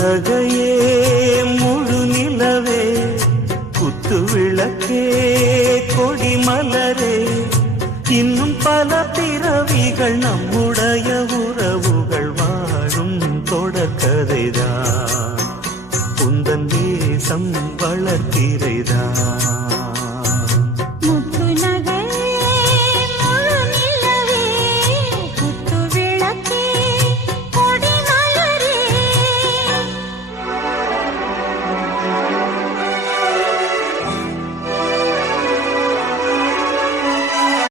புன்னகையே முழு நிலவே குத்து விளக்கே கொடி மலரே இன்னும் பல பிறவிகள் நம்முடைய உறவுகள் வாழும் தொடர்கதைதான் உந்தன் தேசம் வளர்த்திரைதான்